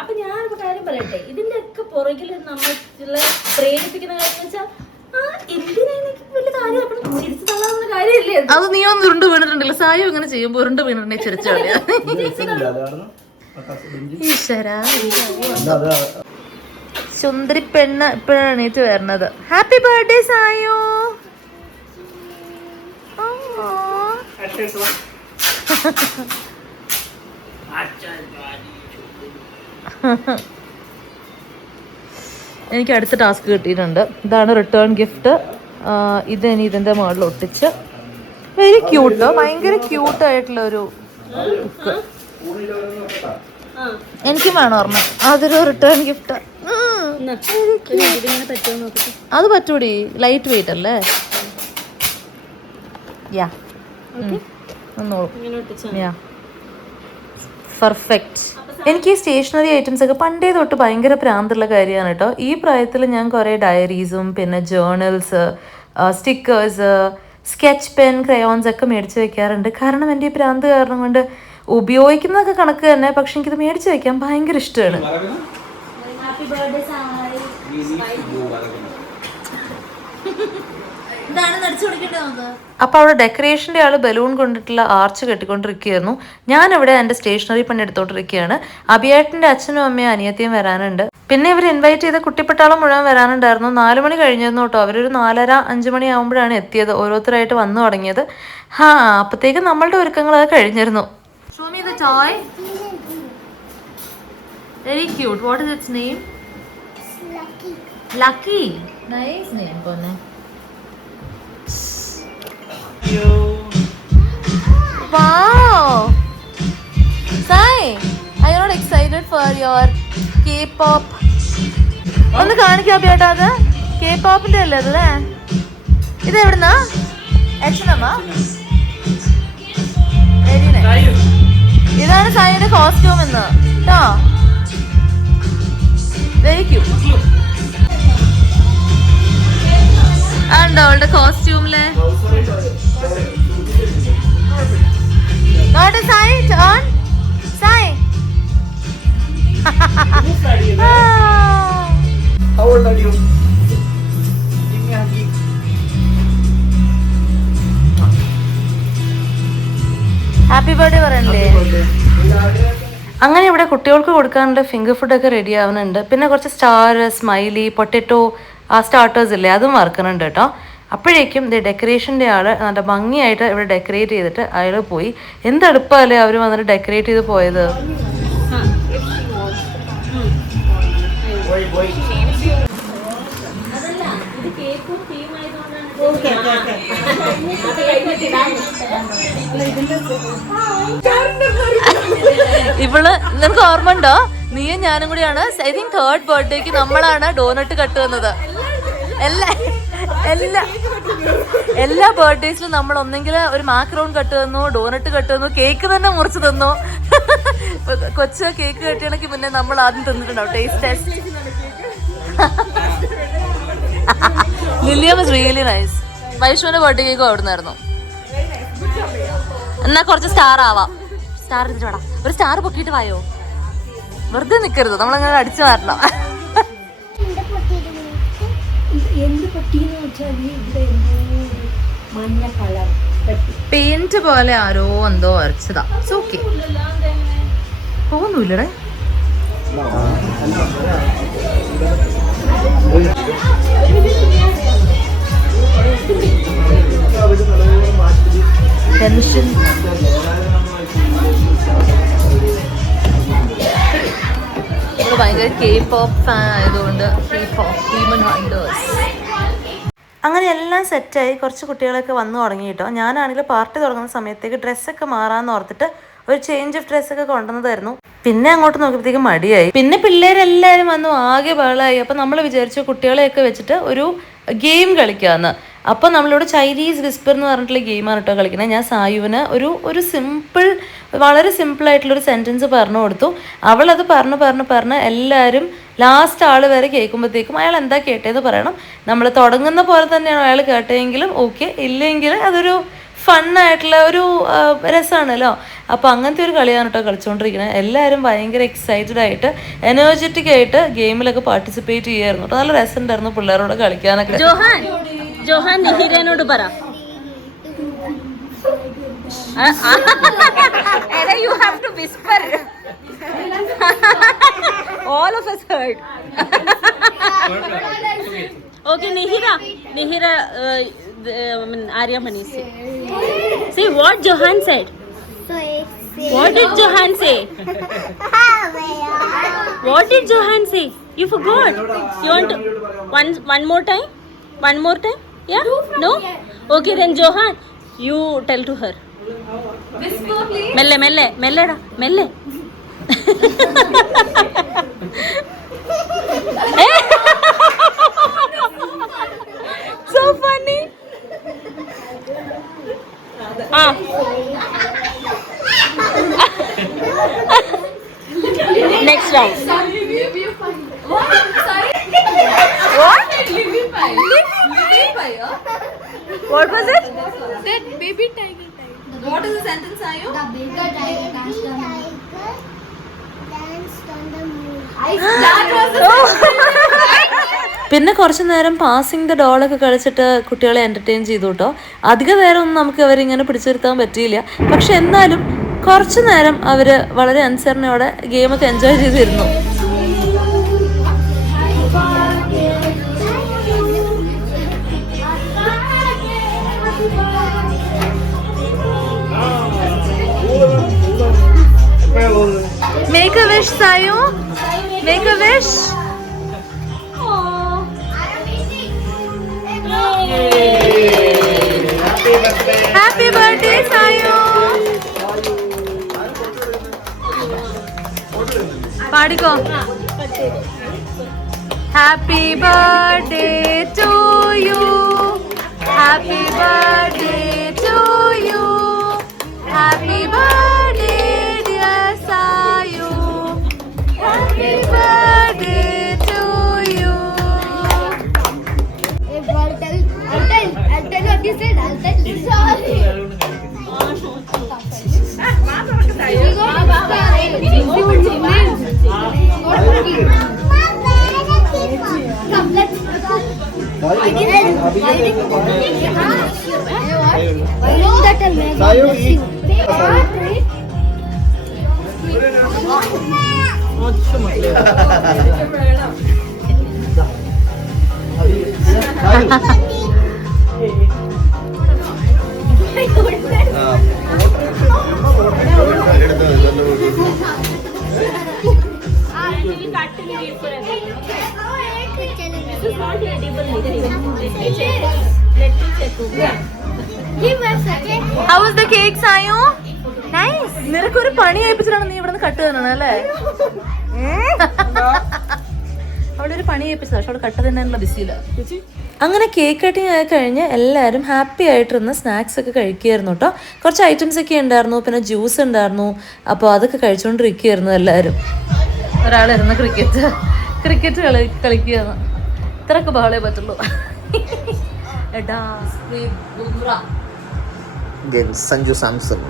അപ്പൊ ഞാനൊരു കാര്യം പറയട്ടെ, ഇതിന്റെ ഒക്കെ പുറകില് നമ്മളെ പ്രേരിപ്പിക്കുന്ന കാര്യം വെച്ചാൽ കാര്യമില്ലേ? അത് നീ ഒന്ന് ഉരുണ്ട് വീണിട്ടുണ്ടല്ലോ. സായും ഇങ്ങനെ ചെയ്യുമ്പോ ഉരുണ്ട് വീണിട്ടുണ്ടെങ്കിൽ ചിരിച്ചാണ്. ഈശ്വരാ, സുന്ദരി പെണ്ണ് ഇപ്പോഴാണ് എണീറ്റ് വരണത്. ഹാപ്പി ബർത്ത്ഡേ സായോ. എനിക്ക് അടുത്ത ടാസ്ക് കിട്ടിയിട്ടുണ്ട്. ഇതാണ് റിട്ടേൺ ഗിഫ്റ്റ്. ഇനി ഇതിന്റെ മുകളിൽ ഒട്ടിച്ച് വെരി ക്യൂട്ടോ, ഭയങ്കര ക്യൂട്ടായിട്ടുള്ള ഒരു ബുക്ക്. എനിക്കും വേണം ഓർമ്മ. അതൊരു റിട്ടേൺ ഗിഫ്റ്റ്. അത് പറ്റൂടി, ലൈറ്റ് വെയിറ്റ് അല്ലേ? യാ പെർഫെക്റ്റ്. എനിക്ക് ഈ സ്റ്റേഷനറി ഐറ്റംസ് ഒക്കെ പണ്ടേ തൊട്ട് ഭയങ്കര പ്രാന്തുള്ള കാര്യമാണ് കേട്ടോ. ഈ പ്രായത്തിൽ ഞാൻ കുറേ ഡയറീസും പിന്നെ journals, stickers, sketch pen, crayons ഒക്കെ മേടിച്ച് വെക്കാറുണ്ട്. കാരണം എൻ്റെ ഈ പ്രാന്ത് കാരണം കൊണ്ട് ഉപയോഗിക്കുന്നതൊക്കെ കണക്ക് തന്നെ. പക്ഷെ എനിക്കിത് മേടിച്ച് വെക്കാൻ ഭയങ്കര ഇഷ്ടമാണ്. അപ്പോൾ അവിടെ ഡെക്കറേഷൻ്റെ ആൾ ബലൂൺ കൊണ്ടിട്ടുള്ള ആർച്ച് കെട്ടിക്കൊണ്ടിരിക്കുകയായിരുന്നു. ഞാനിവിടെ എൻ്റെ സ്റ്റേഷനറി പണി എടുത്തോണ്ടിരിക്കുകയാണ്. അഭിയേട്ടൻ്റെ അച്ഛനും അമ്മയും അനിയത്തിയും വരാനുണ്ട്. പിന്നെ ഇവർ ഇൻവൈറ്റ് ചെയ്ത കുട്ടിപ്പട്ടാളം മുഴുവൻ വരാനുണ്ടായിരുന്നു. 4 മണി കഴിഞ്ഞിരുന്നു കേട്ടോ. അവരൊരു 4:30-5 മണി ആകുമ്പോഴാണ് എത്തിയത്. ഓരോരുത്തരായിട്ട് വന്നു തുടങ്ങിയത്. അപ്പോഴത്തേക്കും നമ്മളുടെ ഒരുക്കങ്ങളൊക്കെ കഴിഞ്ഞിരുന്നു. Show me the toy. Very cute. What is its name? Lucky. Lucky. Nice name, Ponne. Wow. Sai, are you not excited for your K-pop? ഒന്ന് കാണിക്കാ ബേട്ടാ. അത് K-popന്റെ അല്ലേ അതല്ലേ? ഇത് എവിടുന്നാ? H&M. Very nice. ഇതാണ് സായിയുടെ കോസ്റ്റ്യൂം എന്ന് കേട്ടോ. അപ്പോഴേക്കും ഉണ്ടോ അവളുടെ കോസ്റ്റ്യൂമില് Sai turn Sai How old are you? Happy birthday പറയണല്ലേ. അങ്ങനെ ഇവിടെ കുട്ടികൾക്ക് കൊടുക്കാനുള്ള ഫിംഗർ ഫുഡൊക്കെ റെഡി ആവുന്നുണ്ട്. പിന്നെ കുറച്ച് സ്റ്റാർ, സ്മൈലി, പൊട്ടറ്റോ ആ സ്റ്റാർട്ടേഴ്സ് ഇല്ലേ അതും വറുക്കുന്നുണ്ട് കേട്ടോ. അപ്പോഴേക്കും ഇത് ഡെക്കറേഷൻ്റെ ആൾ നല്ല ഭംഗിയായിട്ട് ഇവിടെ ഡെക്കറേറ്റ് ചെയ്തിട്ട് അയാൾ പോയി. എന്തെടുപ്പല്ലേ അവർ വന്നിട്ട് ഡെക്കറേറ്റ് ചെയ്ത് പോയത്. ഇവള് നിനക്ക് ഓർമ്മ ഉണ്ടോ, നീയും ഞാനും കൂടിയാണ് ഐ തിങ്ക് 3rd ബർത്ത്ഡേക്ക് നമ്മളാണ് ഡോനട്ട് കട്ട് വന്നത്. എല്ലാ ബർത്ത്ഡേസിലും നമ്മൾ ഒന്നെങ്കിൽ ഒരു മാക്രോൺ കട്ട് തന്നു, ഡോനട്ട് കട്ട് തന്നു, കേക്ക് തന്നെ മുറിച്ച് തന്നു. കൊച്ചു കേക്ക് കട്ടിയാണെങ്കിൽ പിന്നെ നമ്മൾ ആദ്യം തന്നിട്ടുണ്ടാവും taste test. Lilium is really nice. വൈഷ്ണുവിന്റെ ബർത്ത്ഡേ കേക്കും അവിടെ നിന്നായിരുന്നു. എന്നാ കുറച്ച് സ്റ്റാർ ആവാം. സ്റ്റാർ എടുത്തിട്ട് വേണം, ഒരു സ്റ്റാർ പൊക്കിയിട്ട് വായോ. വെറുതെ നിൽക്കരുത്, നമ്മളങ്ങനെ അടിച്ചു മാറ്റണം. പെയിന്റ് പോലെ ആരോ എന്തോ വരച്ചതാ. ഓക്കെ പോകുന്നില്ലടേ. ടെൻഷൻ ഭയങ്കര K-pop ഫാൻ ആയതുകൊണ്ട് K-pop Demon Hunters. അങ്ങനെ എല്ലാം സെറ്റായി. കുറച്ച് കുട്ടികളൊക്കെ വന്നു തുടങ്ങി കേട്ടോ. ഞാനാണെങ്കിൽ പാർട്ടി തുടങ്ങുന്ന സമയത്തേക്ക് ഡ്രസ്സൊക്കെ മാറാന്ന് ഓർത്തിട്ട് ഒരു ചേഞ്ച് ഓഫ് ഡ്രസ്സൊക്കെ കൊണ്ടുവന്നതായിരുന്നു. പിന്നെ അങ്ങോട്ട് നോക്കിയപ്പോഴത്തേക്ക് മടിയായി. പിന്നെ പിള്ളേരെല്ലാവരും വന്നു, ആകെ ബഹളമായി. അപ്പം നമ്മൾ വിചാരിച്ചു കുട്ടികളെയൊക്കെ വെച്ചിട്ട് ഒരു ഗെയിം കളിക്കാമെന്ന്. അപ്പോൾ നമ്മളിവിടെ ചൈനീസ് വിസ്പർ എന്ന് പറഞ്ഞിട്ടുള്ള ഗെയിമാണ് കേട്ടോ കളിക്കുന്നത്. ഞാൻ സായുവിന് ഒരു സിമ്പിൾ, വളരെ സിമ്പിളായിട്ടുള്ളൊരു സെൻറ്റൻസ് പറഞ്ഞു കൊടുത്തു. അവളത് പറഞ്ഞ് എല്ലാവരും ലാസ്റ്റ് ആൾ വരെ കേൾക്കുമ്പോഴത്തേക്കും അയാൾ എന്താ കേട്ടതെന്ന് പറയണം. നമ്മൾ തുടങ്ങുന്ന പോലെ തന്നെയാണ് അയാൾ കേട്ടെങ്കിലും ഓക്കെ, ഇല്ലെങ്കിൽ അതൊരു ഫണ്ണായിട്ടുള്ള ഒരു രസമാണല്ലോ. അപ്പോൾ അങ്ങനത്തെ ഒരു കളിയാണ് കേട്ടോ കളിച്ചുകൊണ്ടിരിക്കുന്നത്. എല്ലാവരും ഭയങ്കര എക്സൈറ്റഡ് ആയിട്ട് എനർജറ്റിക് ആയിട്ട് ഗെയിമിലൊക്കെ പാർട്ടിസിപ്പേറ്റ് ചെയ്യായിരുന്നു കേട്ടോ. നല്ല രസമുണ്ടായിരുന്നു പിള്ളേരോട് കളിക്കാനൊക്കെ. ജോഹാൻ നിഹിരനോട് പറ. You have to whisper. All of us heard. Okay, Nihira, Arya Mani say what Johan said. What did Johan say? What did Johan say? You forgot. You want to one more time? One more time? Yeah? No? Okay, then Johan, you tell to her. Whisper, please. Melle da, melle. So funny. Next round. What? What was it? That baby tiger. What is the sentence, Ayu? The baby tiger danced on the moon. That was the പിന്നെ കുറച്ച് നേരം passing the ഡോളൊക്കെ കളിച്ചിട്ട് കുട്ടികളെ entertain ചെയ്തു കേട്ടോ. അധിക നേരം ഒന്നും നമുക്ക് അവരിങ്ങനെ പിടിച്ചിരുത്താൻ പറ്റിയില്ല. പക്ഷെ എന്നാലും കുറച്ച് നേരം അവർ വളരെ അനുസരണയോടെ ഗെയിമൊക്കെ എൻജോയ് ചെയ്തിരുന്നു. Make a wish, Sayu. Make a wish. Happy birthday, Sayu. പാടിക്കോ. Happy birthday to you. Happy birthday to you. Happy birthday, dear Sayu. Happy birthday to Sayu ഈ How was the cake, Sayu? Nice. നിനക്കൊരു പണി ഏൽപ്പിച്ചിട്ടാണ് നീ ഇവിടെ നിന്ന് cut തന്നത് അല്ലേ? അവളൊരു പണി ഏൽപ്പിച്ചതാ, പക്ഷെ അവൾ കട്ട് തന്നെയുള്ള ബിസിയില്ല. അങ്ങനെ കേക്ക് കട്ടിങ് ആയി കഴിഞ്ഞ് എല്ലാവരും ഹാപ്പി ആയിട്ടിരുന്ന് സ്നാക്സ് ഒക്കെ കഴിക്കുകയായിരുന്നു കേട്ടോ. കുറച്ച് ഐറ്റംസ് ഒക്കെ ഉണ്ടായിരുന്നു, പിന്നെ ജ്യൂസ് ഉണ്ടായിരുന്നു. അപ്പോൾ അതൊക്കെ കഴിച്ചുകൊണ്ടിരിക്കുകയായിരുന്നു എല്ലാവരും. ഒരാളിരുന്ന് ക്രിക്കറ്റ് കളിക്കുകയാണ്. ഇത്രയൊക്കെ ബഹളേ പറ്റുള്ളൂ. എടാ സഞ്ജു സാംസൺ.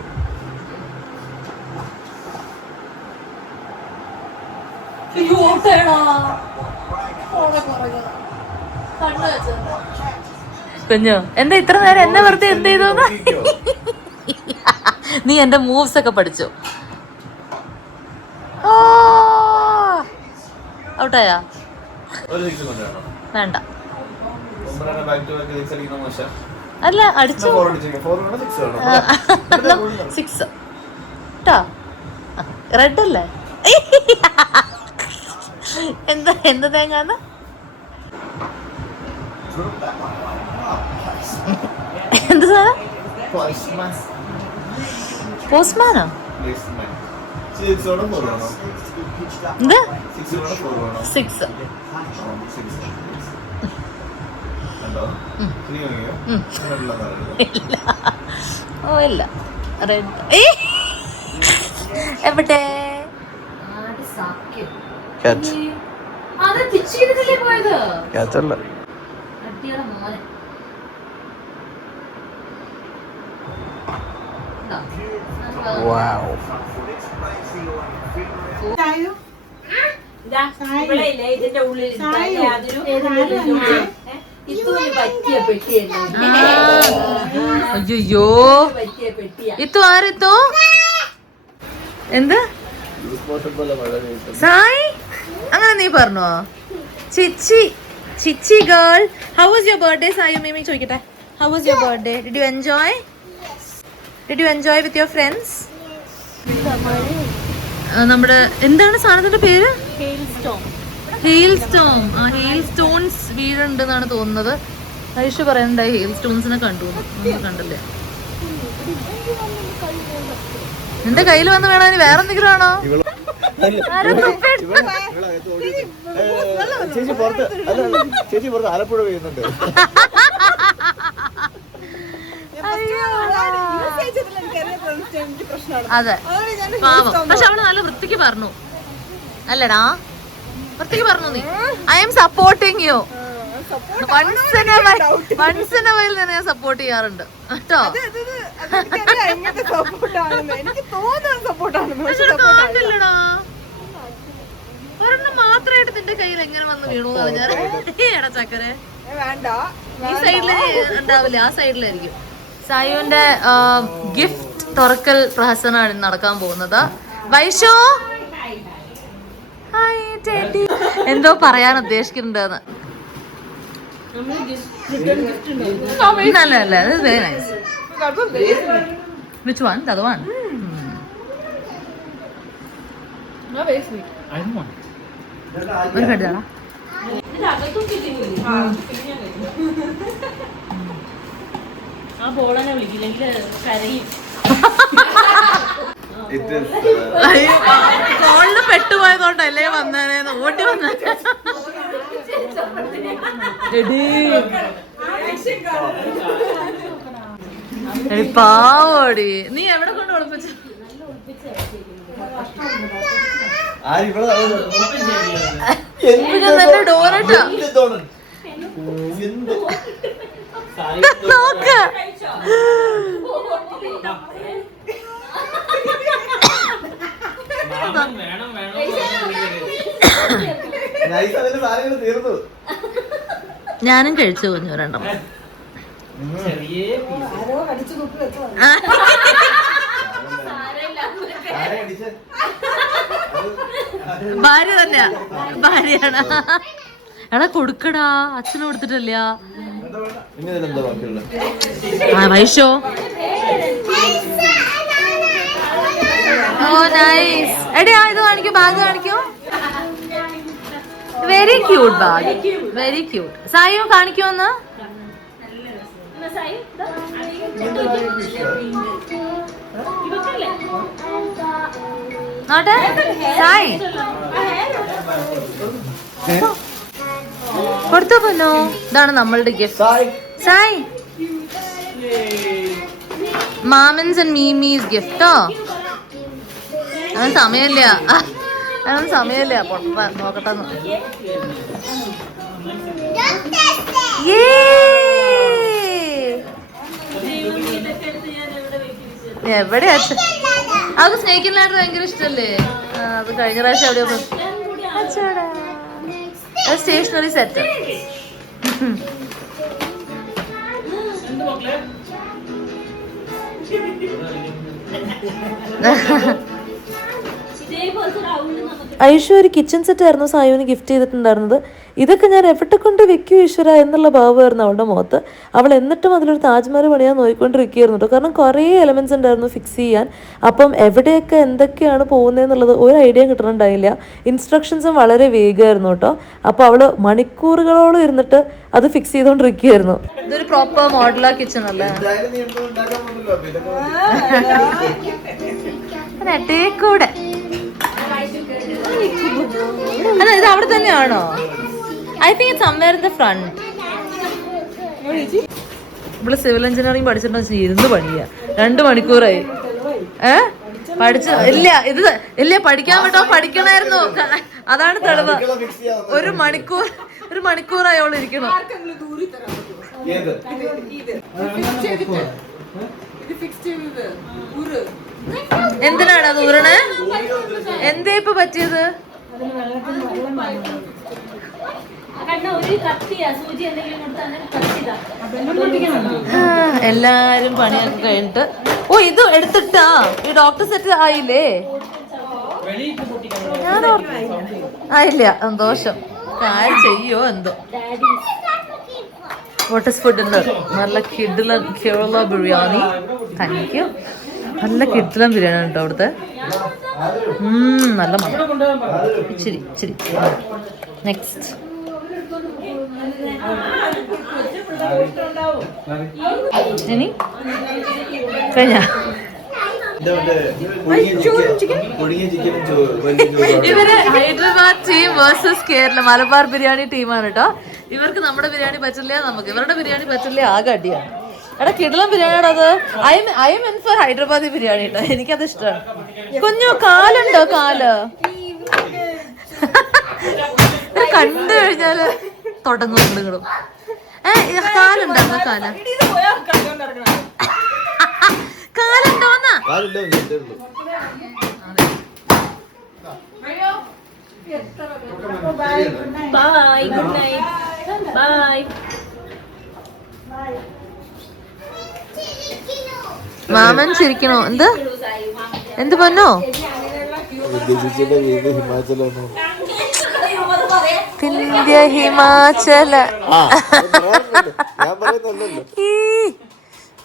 കുഞ്ഞു എന്താ ഇത്ര നേരം എന്നെ വെറുതെ എന്ത് ചെയ്തു? നീ എന്റെ മൂവ്സ് ഒക്കെ പഠിച്ചു. ഔട്ടായാ? വേണ്ട, അല്ല അടിച്ചു 6 ട്ടാ. റെഡ് അല്ലേ? എന്താ തേങ്ങാന്ന്? എന്ത് സാധനം? പോസ്റ്റ്മാനോ? എന്ത് 6? ഇല്ല, ഓ ഇല്ല. റെഡ് എവിടെ? പോയത് മോനെ. ഇതിന്റെ ഉള്ളിൽ അയ്യോ ഇത്തു ആരെത്തോ? എന്ത് സായ് അങ്ങനെ നീ പറഞ്ഞോ? ചിച്ചി girl, how was your birthday? Sayu മീമി ചോദിക്കട്ടെ, how was your birthday? Did you enjoy with your friends? നമ്മുടെ എന്താണ് സാധനത്തിന്റെ പേര്? ഹെയിൽ സ്റ്റോൺസ് വീടുണ്ടെന്നാണ് തോന്നുന്നത്. ഐഷു പറയണ്ടായി ഹെയിൽ സ്റ്റോൺസിനെ കണ്ടു. കണ്ടല്ലേ? നിന്റെ കയ്യിൽ വന്ന് വേണോ? ഇനി വേറെ എന്തെങ്കിലും ആണോ? ചേച്ചി പുറത്ത് ആലപ്പുഴ പെയ്യുന്നുണ്ട്. അതെ പാവം, പക്ഷെ അവള് നല്ല വൃത്തിക്ക് പറഞ്ഞു അല്ലടാ, വൃത്തിക്ക് പറഞ്ഞു നീ. I am supporting you. Once in a while ഞാൻ സപ്പോർട്ട് ചെയ്യാറുണ്ട് കേട്ടോ. ഒരെണ്ണം മാത്രമായിട്ട് നിന്റെ കയ്യിൽ എങ്ങനെ വന്ന് വീണു ഞാൻ ചക്കരെ? ഈ സൈഡില് ഉണ്ടാവില്ല, ആ സൈഡിലായിരിക്കും. സായുവിന്റെ ഗിഫ്റ്റ് തുറക്കൽ പ്രഹസനാണ് നടക്കാൻ പോകുന്നത്. വൈഷോ എന്തോ പറയാൻ ഉദ്ദേശിക്കുന്നുണ്ടെന്ന്. നല്ല very nice. Which one? The one. ഒരു കണ്ടാ ആ ബോളനെ വിളിക്കില്ലെങ്കിൽ കരയും. ഫോണില് പെട്ടുപോയതുകൊണ്ടല്ലേ വന്നേനെ ഓട്ടി വന്ന. പാവോടി, നീ എവിടെ കൊണ്ട് ഒളിപ്പിച്ചു? ഡോറട്ടാ നോക്ക്. തീർന്നു. ഞാനും കഴിച്ചു കുഞ്ഞു രണ്ടെണ്ണം. ഭാര്യ തന്നെയാ, ഭാര്യയാണ്. എടാ കൊടുക്കടാ, അച്ഛന് കൊടുത്തിട്ടില്ല. വൈഷോ ഓ നൈസ്. എടി ഇത് കാണിക്കൂ, ബാഗ് കാണിക്കൂ. Very cute bag, very cute. സായിയോ കാണിക്കൂ ഒന്ന്. നോട്ടെ സായി കൊടുത്തു പോന്നോ. ഇതാണ് നമ്മളുടെ ഗിഫ്റ്റ്. സായി മാമൻസ് ആൻഡ് മീമീസ് ഗിഫ്റ്റോ. അവൻ സമയമില്ല, അവൻ സമയമില്ല. നോക്കട്ടെ. എവിടെ അച്ഛൻ അത് സ്നേഹിക്കുന്നതായിട്ട് ഭയങ്കര ഇഷ്ടല്ലേ. അത് കഴിഞ്ഞ പ്രാവശ്യം എവിടെയോ സ്റ്റേഷനറി സെറ്റ്. ഐഷു ഒരു കിച്ചൺ സെറ്റ് ആയിരുന്നു സായുവിന് ഗിഫ്റ്റ് ചെയ്തിട്ടുണ്ടായിരുന്നത്. ഇതൊക്കെ ഞാൻ എവിടെ കൊണ്ട് വെക്കും ഈശ്വര എന്നുള്ള ഭാവമായിരുന്നു അവളുടെ മുഖത്ത്. അവൾ എന്നിട്ടും അതിലൊരു താജ്മഹൽ പണിയാൻ നോക്കിക്കൊണ്ടിരിക്കുകയായിരുന്നു കേട്ടോ. കാരണം കുറേ എലമെന്റ്സ് ഉണ്ടായിരുന്നു ഫിക്സ് ചെയ്യാൻ. അപ്പം എവിടെയൊക്കെ എന്തൊക്കെയാണ് പോകുന്നതെന്നുള്ളത് ഒരു ഐഡിയ കിട്ടണുണ്ടായില്ല. ഇൻസ്ട്രക്ഷൻസും വളരെ വേഗമായിരുന്നു കേട്ടോ. അപ്പോൾ അവള് മണിക്കൂറുകളോളം ഇരുന്നിട്ട് അത് ഫിക്സ് ചെയ്തുകൊണ്ടിരിക്കുകയായിരുന്നു. ഇതൊരു പ്രോപ്പർ മോഡലാ കിച്ചൺ അല്ലേ. കൂടെ അല്ല, ഇത് അവിടെ തന്നെയാണോ? I think it somewhere in the front. ഇവിടെ സിവിൽ എഞ്ചിനീയറിംഗ് പഠിച്ചിട്ടുണ്ടെന്ന് ഇരുന്ന് പണിയാ 2 മണിക്കൂറായി. പഠിച്ച ഇല്ല, ഇത് ഇല്ല, പഠിക്കാൻ പറ്റോ, പഠിക്കണായിരുന്നു. അതാണ് തെളിവ്. 1 മണിക്കൂറായി അവൾ ഇരിക്കണം. എന്തിനാണ് അത് ഊരണേ? എന്തേ ഇപ്പൊ പറ്റിയത്? എല്ലാരും പണിയൊക്കെ കഴിഞ്ഞിട്ട് ഓ ഇത് എടുത്തിട്ടാ ഈ ഡോക്ടർ സെറ്റ് ആയില്ലേ? ആയില്ല, സന്തോഷം. കാര്യം ചെയ്യോ എന്തോ. What is food? നല്ല കിഡിലൻ കേരള ബിരിയാണി. Thank you. നല്ല കിഡിലൻ ബിരിയാണി കേട്ടോ അവിടുത്തെ. നല്ല മണം. ഇച്ചിരി ഇച്ചിരി. നെക്സ്റ്റ് ഇനി കഴിഞ്ഞ ഇവര് ഹൈദരാബാദ് ടീം വേഴ്സസ് കേരള മലബാർ ബിരിയാണി ടീമാണ് കേട്ടോ. ഇവർക്ക് നമ്മുടെ ബിരിയാണി പറ്റില്ല, നമുക്ക് ഇവരുടെ ബിരിയാണി പറ്റില്ല. ആകെ അടിയാണ്. എടാ കിടിലം ബിരിയാണിയാണ് അത്. I am in for Hyderabadi biryani കേട്ടോ. എനിക്കത് ഇഷ്ടമാണ്. കുഞ്ഞു കാലുണ്ടോ? കാല് കണ്ടു കഴിഞ്ഞാല് തുടങ്ങും നിങ്ങളും. കാലുണ്ടോ? കാല കാലുണ്ടോന്നാ? Bye, good night, bye. മാമൻ ചിരിക്കണോ? എന്ത് പൊന്നോ? ഇന്ത്യ ഹിമാചല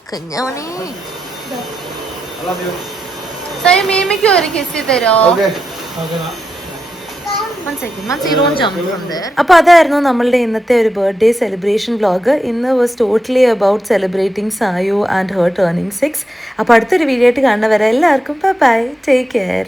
കുഞ്ഞോണി. മീമിക്ക് ഒരു കിസ് തരോ? അപ്പോൾ അതായിരുന്നു നമ്മളുടെ ഇന്നത്തെ ഒരു ബർത്ത്ഡേ സെലിബ്രേഷൻ വ്ളോഗ്. ഇന്ന് was totally about celebrating Sayu and her turning 6. അപ്പോൾ അടുത്തൊരു വീഡിയോ ആയിട്ട് കാണുന്നവരെ എല്ലാവർക്കും ബൈ, ടേക്ക് കെയർ.